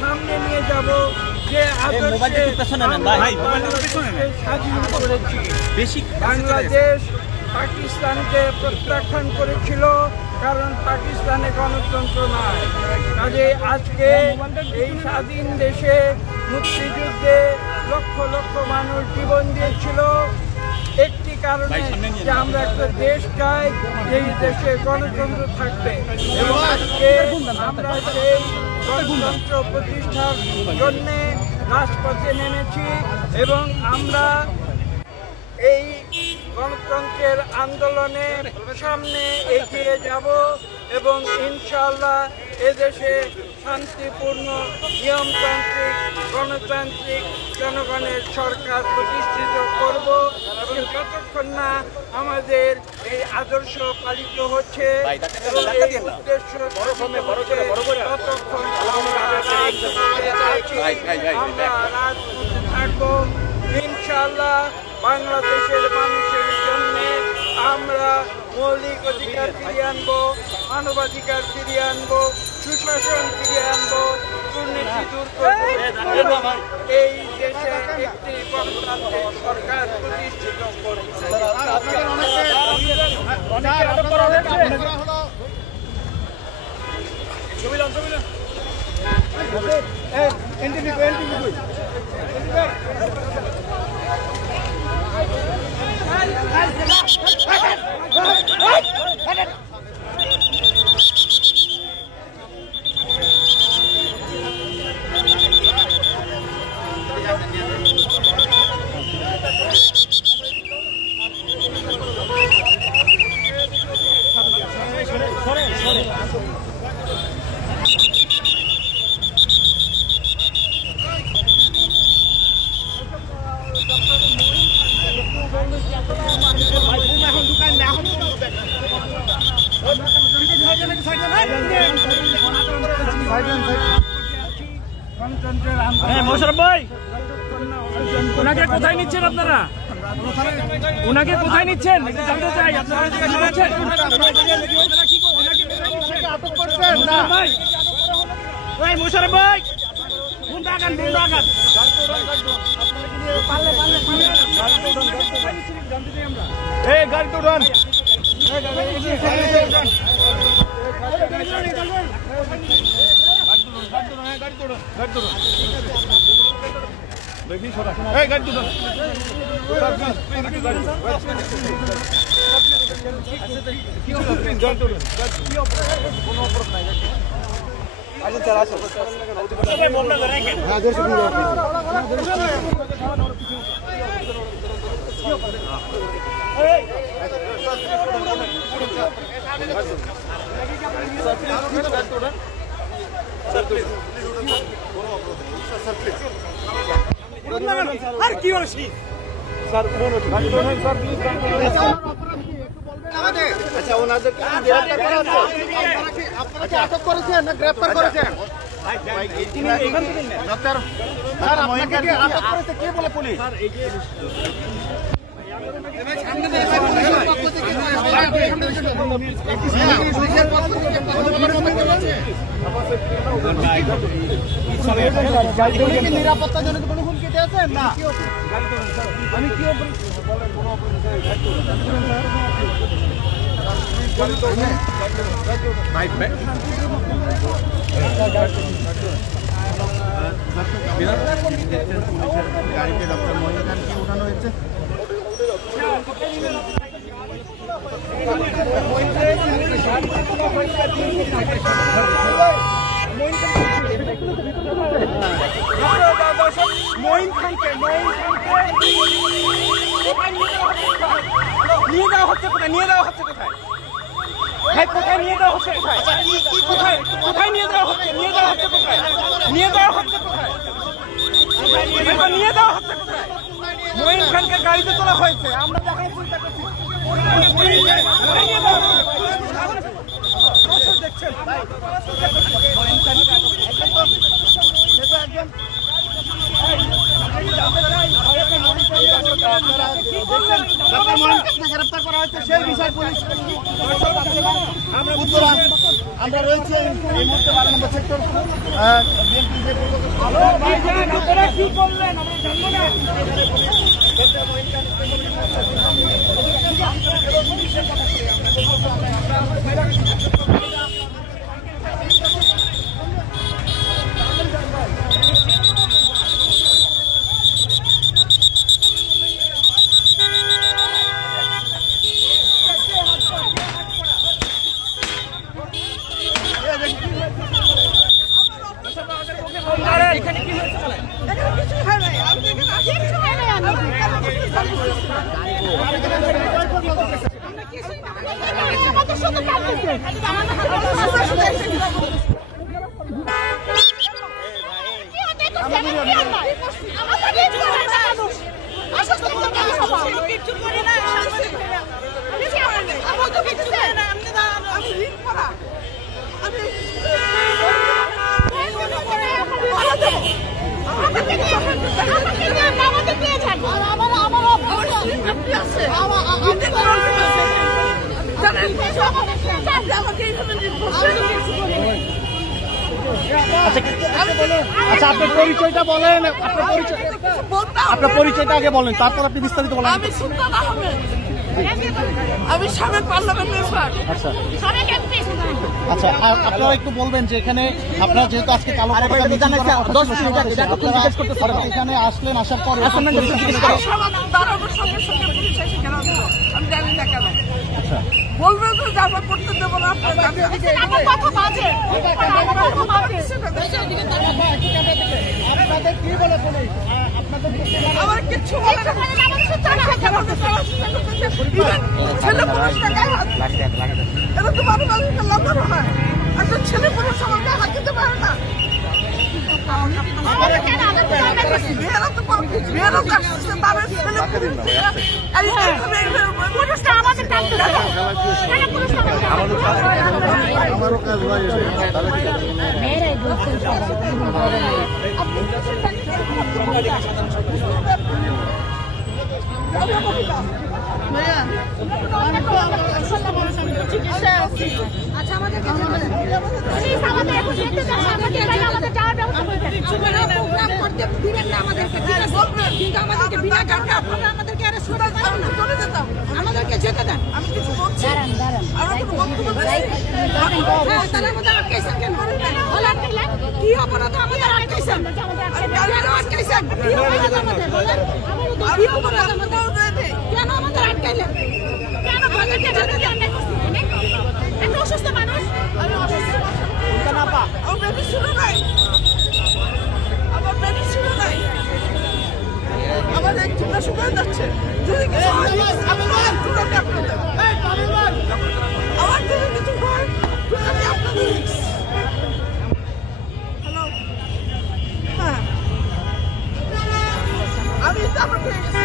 সামনে নিয়ে যাব যে আদর্শে স্বাধীন করেছি। বাংলাদেশ পাকিস্তানকে প্রত্যাখ্যান করেছিল, কারণ পাকিস্তানে গণতন্ত্র নয়। কাজে আজকে এই স্বাধীন দেশে মুক্তিযুদ্ধে লক্ষ লক্ষ মানুষ জীবন দিয়েছিল একটি কারণে, যে আমরা একটা দেশ চাই এই দেশে গণতন্ত্র থাকবে। এবং আজকে আমরা সেই গণতন্ত্র প্রতিষ্ঠার জন্যে রাজপথে নেমেছি এবং আমরা এই গণতন্ত্রের আন্দোলনে সামনে এগিয়ে যাব এবং ইনশাআল্লাহ এদেশে শান্তিপূর্ণ নিয়মতান্ত্রিক গণতান্ত্রিক জনগণের সরকার প্রতিষ্ঠিত করব। এবং যতক্ষণ না আমাদের এই আদর্শ পালিত হচ্ছে এবং এই উদ্দেশ্য ততক্ষণ আমরা রাজপথে থাকবো। ইনশাআল্লাহ বাংলাদেশের মানুষের জন্য আমরা মৌলিক অধিকার ফিরিয়ে আনবো, মানবাধিকার ফিরিয়ে আনবো, সুশাসন ফিরিয়ে আনবো, দুর্নীতি দূর করবো এবং এই দেশে একটি গণতান্ত্রিক সরকার প্রতিষ্ঠিত করবো। মোশাররফ ভাই, ওনাকে কোথায় নিচ্ছেন আপনারা? ওনাকে কোথায় নিচ্ছেন জানতে চাই। আপনারা মোশাররফ ভাই গাড়ি তো উঠান। দেখি গাড়ি তো আর কি হলো স্যার? আচ্ছা, ওনাদেরকে আপনারা কি আটক করেছেন না গ্রেফতার করেছেন? ডক্টর স্যার, আপনাকে কি আটক করেছে কে বলে পুলিশ? নিরাপত্তাজনিত কোনো হুমকি দিয়েছেন না? আমি কি গাড়িতে ডক্টর মহিন খানকে উঠানো হয়েছে। মহিন খানকে নিয়ে যাওয়া হচ্ছে কোথায়? নিয়ে যাওয়া হচ্ছে কোথায়? কোথায় নিয়ে যাওয়া হচ্ছে? কোথায় নিয়ে যাওয়া হচ্ছে? নিয়ে যাওয়া হচ্ছে কোথায়? নিয়ে যাওয়া হচ্ছে কোথায়? নিয়ে যাওয়া হচ্ছে কোথায়? মহিন খানকে গাড়িতে তোলা হয়েছে, আমরা দেখার চেষ্টা করছি। দেখছেন গ্রেফতার করা হয়েছে সেই বিষয় পুলিশ। আমরা রয়েছে এই মুহূর্তে 12 নম্বর সেক্টর বিএনপি আপনারা কি করলেন আমরা জানবো না। এখানে কি হয়েছে বলেন? কিছু হয় নাই, আমি এখানে আসি কিছু হয় নাই, আমি আমাদের সাথে কাজ করতে আমাদের আচ্ছা আপনার পরিচয়টা বলেন, আপনার পরিচয়টা আগে বলেন, তারপর আপনি বিস্তারিত বলেন। আমি সুলতান আহমেদ, আমি সাবেক পার্লামেন্ট মেম্বার। আচ্ছা আচ্ছা, আপনারা একটু বলবেন যে এখানে আপনারা যেহেতু আজকে কালো এখানে আসলেন, আসার পর দাঁড়ানোর সঙ্গে সঙ্গে পুলিশ এসে কেন দিল আমি জানি না কেন। আচ্ছা বলবেন তো জামা পড়তে দেবো না, আমার কথা বাজে, আমার কিচ্ছু বলে না, ছেলে পুরুষটা গায়ে হাত, এটা তো বারো মানুষের লম্বা হয়, একটা ছেলে পুরুষ আমার গায়ে হাত দিতে পারে না। আমাদেরকে যেতে দেন, আমি কিছু বলছি, কি অপরাধ আমাদের আটকাইছেন, কেন আমাদের আটকাইলেন, কেন আমাদেরকে যেতে দেন? একটা অসুস্থ মানুষ, আমি অসুস্থ, আমার বেবি শুরু নাই, আমার বেবি শুরু নাই, আমাদের চুলা শুকিয়ে যাচ্ছে, যদি কিছু আমার যদি কিছু হয় আমি আপনাদের হ্যালো, হ্যাঁ আমি জামা পেয়ে গেছি,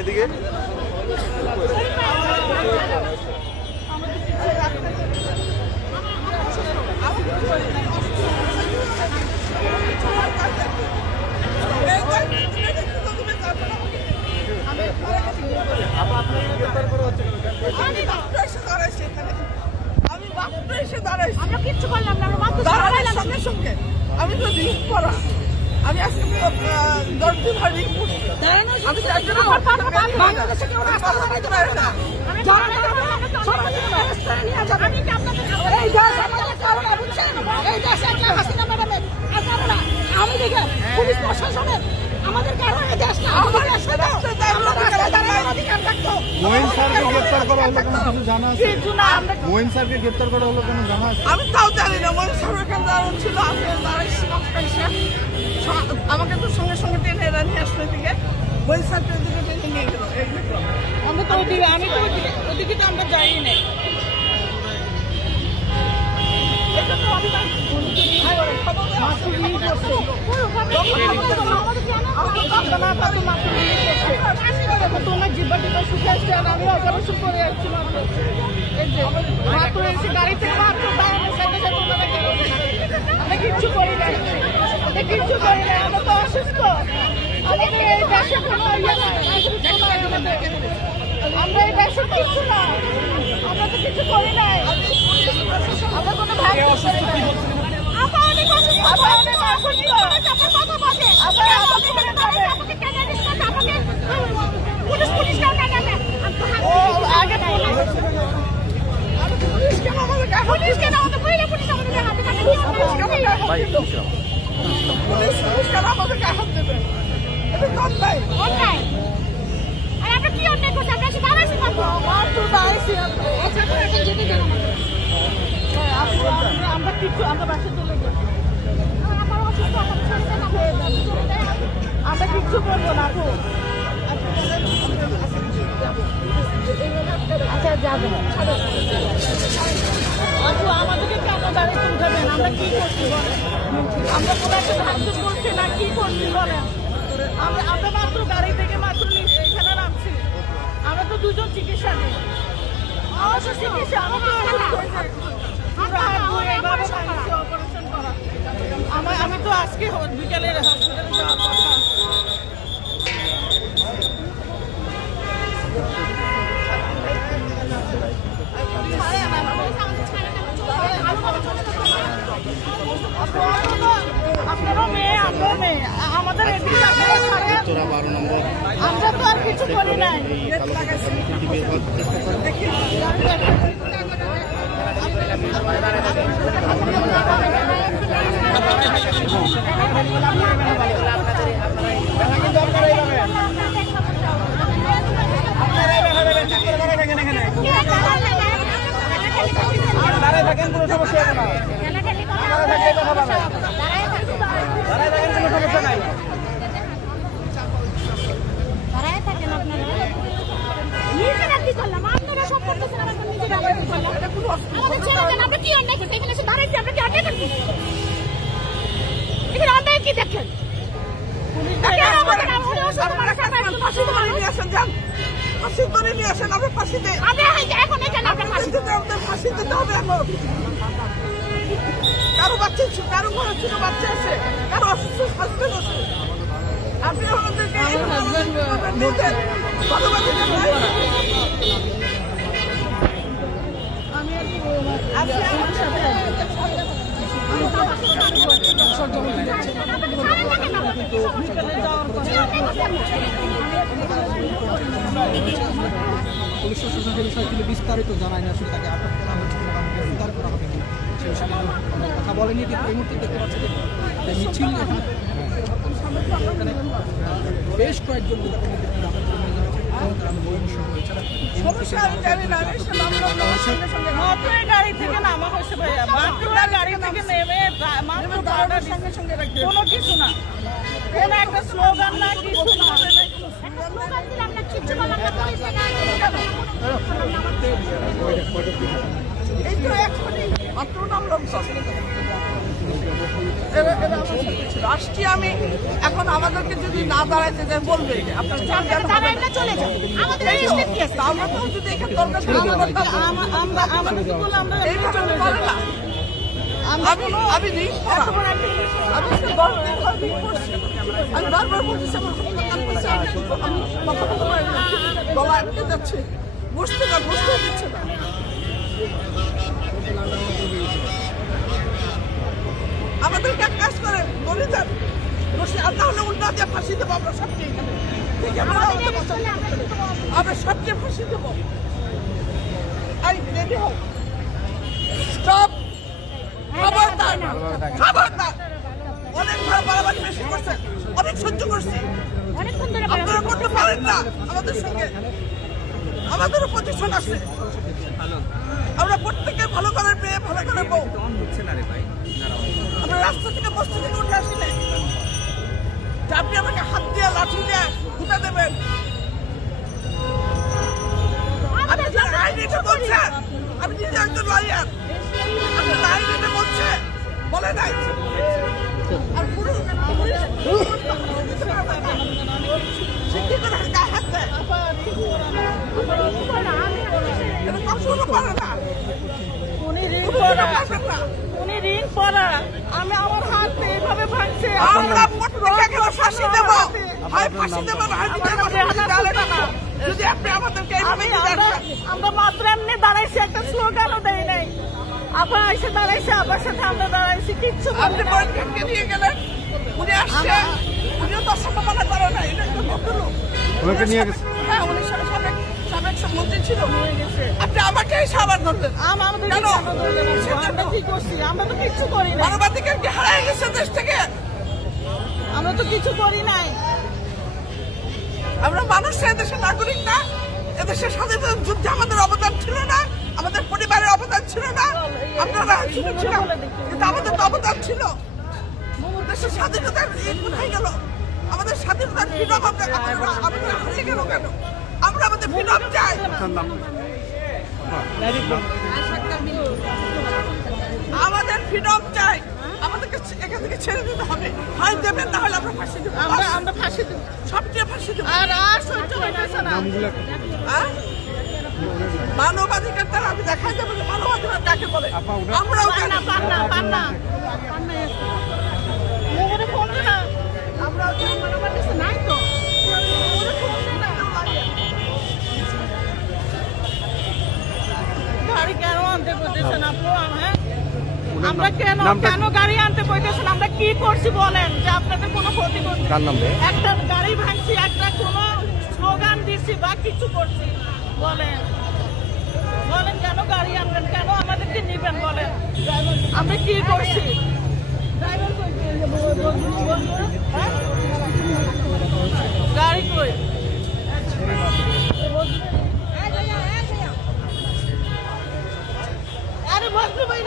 এদিকে আমরা কিচ্ছু করলাম না, সঙ্গে সঙ্গে আমি তো রিস্ক করা, আমি আজকে 10 দিন হয় রিস্ক করছি, আমি বাংলাদেশে কেউ রাস্তা বানাইতে পারে না, আমি দেখে পুলিশ প্রশাসনের আমাদের কারণে দেশটা মোহিন স্যারকে গ্রেপ্তার করা হলো কোনো কিছু জানা আছে? মোহিন স্যারকে গ্রেপ্তার করা হলো কোনো জানা আছে? আমি তাও জানি না, মোহিন স্যার এখানে দাঁড়ানো ছিল, আমি দাঁড়াইছি, আমাকে তো সঙ্গে সঙ্গে টেনে এরা নিয়ে আসলো দিকে, মোহিন স্যারকে দিকে টেনে নিয়ে গেল, আমি তো ওদিকে তো আমরা যাই না, এটা তো আমি খবর আমার তো অনেক জিব্বাটিটা শুকে আসছে আর আমি অপারেশন করে আসছি মাত্র এসে গাড়ি থেকে মাত্র আমরা কিচ্ছু করি নাই আমরা তো অসুস্থ আমাদের এই দেশে কোনো ইয়ে নাই আমরা এই দেশে কিচ্ছু না আমরা তো কিছু করি নাই আমরা কোনো ভাব আমরা কিছু আমরা বাসে চলে যাই আমরা কিচ্ছু করবো না আচ্ছা যাবেন আপু আমাদেরকে কেন দাঁড়িয়ে তুলবেন আমরা কি করছি বলেন আমরা কোনো একটা ভাবতে বলছি না কি করছি বলেন আমরা মাত্র গাড়ি থেকে মাত্র এখানে নামছি আমরা তো দুজন চিকিৎসা দিই চিকিৎসা অপারেশন করা আমি তো আজকে বিকালের হসপিটালে যাওয়ার কথা আপনারও মেয়ে আমরাও মেয়ে আমাদের আমরা তো আর কিছু করি নাই কোনো সমস্যা হবে না সমস্যা নাই কি দেখেন কারো বাচ্চা কারো ঘরে ছোট বাচ্চা আছে কারো অসুস্থ হাজবেন্ড আছে আপনি আমাদেরকে পুলিশ প্রশাসনের বিষয়গুলো বিস্তারিত জানায় না, আসলে তাকে আটক করা হয়েছে গ্রেফতার করা হবে সে বিষয়ে কথা বলেনি। কিন্তু এই মুহূর্তে দেখতে পাচ্ছি যে মিছিল এখানে বেশ কয়েকজন গাড়ি থেকে নামা হয়েছে ভাইয়া, গাড়ি থেকে নেমে কোনো কিছু না, কোনো একটা স্লোগান না কিছু না। এই তো এখনই মাত্র নামলাম আসছি আমি, এখন আমাদেরকে যদি না দাঁড়াইতে দেয় বলবে আপনার চলে যান, আমরা তো যদি এখানে আমি বারবার বলতেছি গলা আটকে যাচ্ছে, বসতে দিচ্ছে না। আমাদেরকে এক কাজ করে বলে যান বসে, আর তাহলে উল্টা দিয়ে ফাঁসি দেবো আমরা সবকে, আমরা সবকে ফাঁসি দেবো। রেডি হোক, স্টপ, খবরদার খবরদার। অনেক বাড়াবাড়ি বেশি করছেন, অনেক সহ্য করছি, আপনারা করতে পারেন না আমাদের সঙ্গে। আমাদেরও পজিশন আছে, আমরা প্রত্যেকে ভালো করে পেয়ে ভালো করে বউ। আমরা রাস্তা থেকে বস্তি থেকে উঠে আসি না, আপনি আমাকে হাত দিয়ে লাঠি দিয়ে ঘুটা দেবেন। আপনি যে রাজনীতি বলছেন, আমি নিজে একজন লয়ার, আপনি রাজনীতি বলছে বলে নাই। আর পুরো শিক্ষিত হাত দেয় উনি রিং পরা আমি আমার হাত এইভাবে ভাঙছে ফাঁসি দেবো যদি আপনি আমাদেরকে আমরা মাত্র এমনি দাঁড়াইছি একটা স্লোগানও দেয় নাই আবার এসে দাঁড়াইছে আবার সাথে আমরা দাঁড়াইছি কিচ্ছু নিয়ে গেলেন উনি আসছে উনিও তো সম্ভাবনা করে না এটা ওনাকে নিয়ে গেছে হ্যাঁ উনি সাবেক মন্ত্রী ছিল আপনি আমাকে সাবার ধরলেন আমরা কি করছি আমরা তো কিছু করি না মানবাধিকার কি হারিয়ে গেছে দেশ থেকে আমরা তো কিছু করি নাই আমরা মানুষ এদেশের নাগরিক না এদেশের স্বাধীনতা যুদ্ধে আমাদের অবদান ছিল না আমাদের পরিবারের অবদান ছিল না আপনারা ছিলাম কিন্তু আমাদের তো অবদান ছিল দেশের স্বাধীনতা কোথায় গেল আমাদের স্বাধীনতার ফ্রিডম আমাদের হারিয়ে গেল কেন আমরা আমাদের ফ্রিডম চাই আমাদের ফ্রিডম চাই আমাদেরকে এখান থেকে ছেড়ে দিতে হবে হয় দেবেন না হলে আমরা ফাঁসি দেবো আমরা ফাঁসি দেবো সবচেয়ে ফাঁসি দেবো আর সহ্য হইতেছে না মানবাধিকার তারা আমি দেখাই দেবো মানবাধিকার কাকে বলে আমরাও পান্না আমরা মানবাধিকার নাই তো গাড়ি কেন আনতে বলতেছেন আপু আমরা কেন গাড়ি আনতে বলতেছেন আমরা কি করছি বলেন যে আপনাদের কোনো ক্ষতি করছি একটা গাড়ি ভাঙছি একটা কোনো স্লোগান দিচ্ছি বা কিছু করছি বলেন কেন গাড়ি আনবেন কেন আমাদেরকে নিবেন বলেন আমরা কি করছি গাড়ি কই আরে বন্ধু ভাই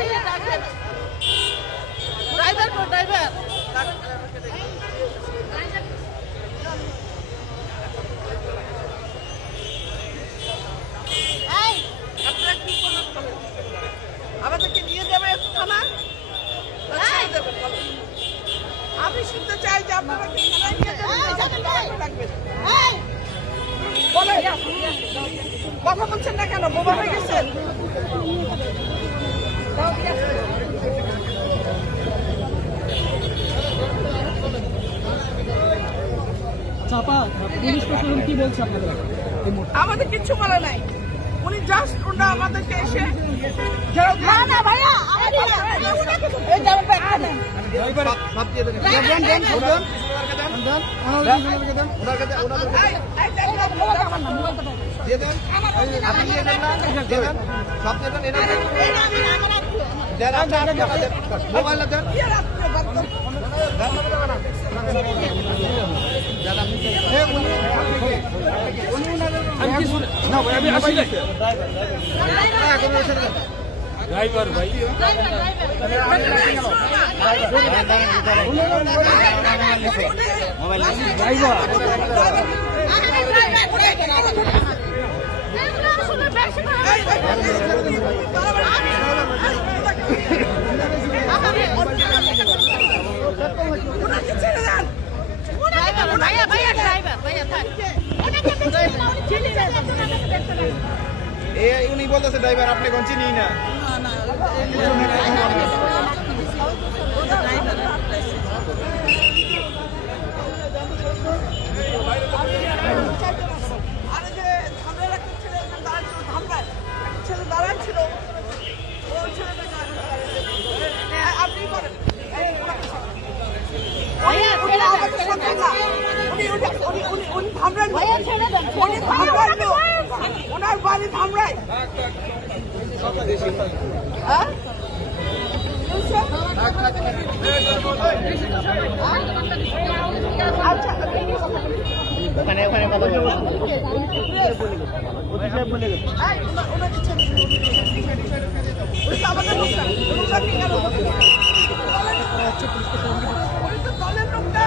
ড্রাইভার কো ড্রাইভার আমাদেরকে নিয়ে যাবে থানা আমি শুনতে চাই যে আপনারা কি কথা বলছেন না কেন বোমা হয়ে গেছেন পুলিশ প্রশাসন কি বলছে আপনাদের আমাদের কিচ্ছু বলে নাই উনি জাস্ট ওটা আমাদেরকে এসে মোবাইল দেন ড্রাইভার ভাই উনি বলতেছে ড্রাইভার আপনি কোন চিনি না ছেলে দাঁড়াচ্ছিল আপনি বলেন ওনার বাড়ি ধামরাই ওখানে কথা দলের লোকটা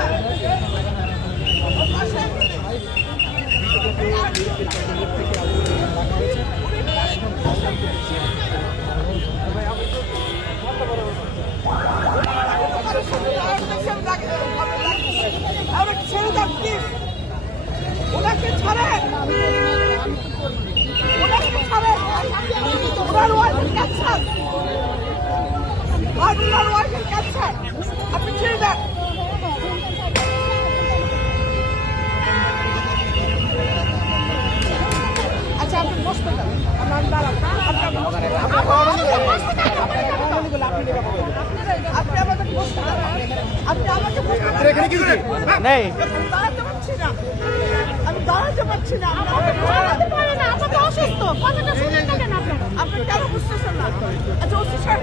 ওনাকে ছাড়েন ওনাকে ছাড়েন ওনার ওয়াইফের ক্যান্সার, ওনার ওয়াইফের ক্যান্সার, আপনি ছেড়ে দেন। আচ্ছা আপনি বসতে দেন, আমার দাঁড়ান, আপনি আমাকে বসতে দেন, আপনি আমাকে দাঁড়াতে পারছি না, আমি দাঁড়াতে পারছি না, আপনাকে অসুস্থ, আপনি কেন বুঝতেছেন না? আচ্ছা ওসি স্যার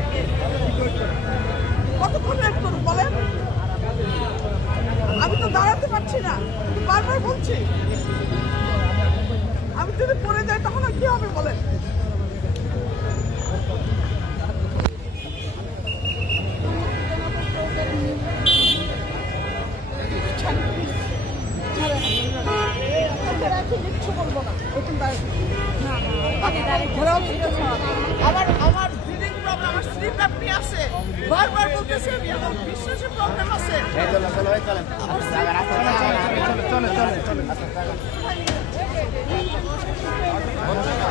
কতক্ষণ ওয়েট করুন বলেন? আমি তো দাঁড়াতে পারছি না, বারবার বলছি, আমি যদি পড়ে যাই তখন কি হবে বলেন? কিচ্ছু বলবো না, আমার ব্রিদিং প্রবলেম, আমার স্লিপ অ্যাপনি আছে, বারবার বলতেছি আমি, আমার বিশ্বাসের প্রবলেম আছে। কোথায়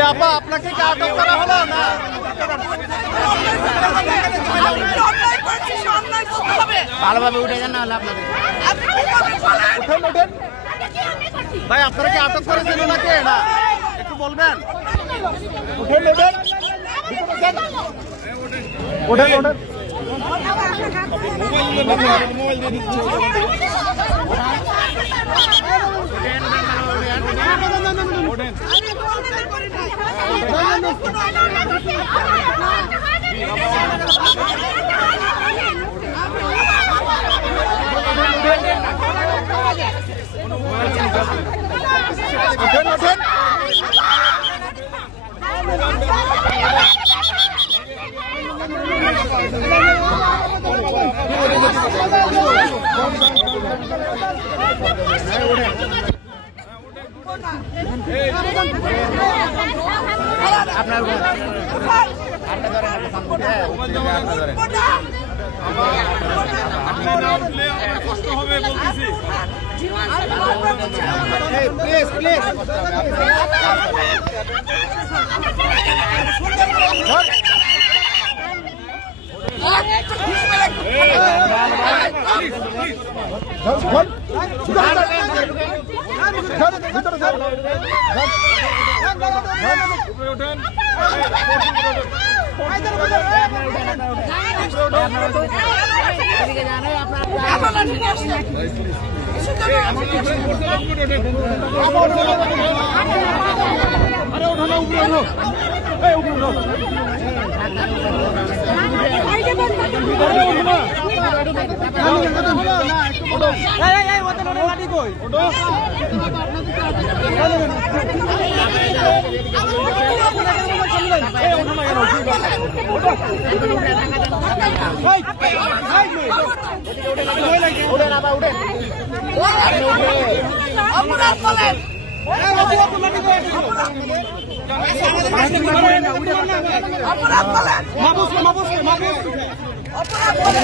যাবো? আপনাকে কি আটক করা হলো না? ভালোভাবে উঠে যান, না হলে আপনাদের ভাই আপনারা কি আটক করেছেন ওনাকে? না একটু বলবেন। আপনার কষ্ট হবে বলতেছি। প্লিজ প্লিজ অপরাধ বলে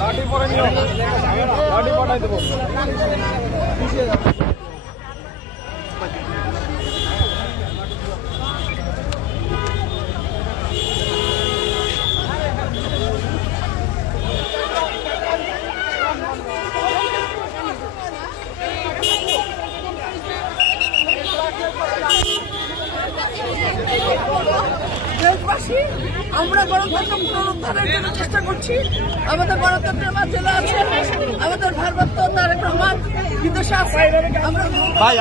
লাঠি পরে নিও, লাঠি পটাই দেবো। দেশবাসী, আমরা গণতন্ত্র পুনরুদ্ধারের জন্য চেষ্টা করছি। আমাদের গণতন্ত্রের মা জেলা আছে, আমাদের ভারপ্রাপ্ত তারেক রহমান বিদেশে আছে। ভাই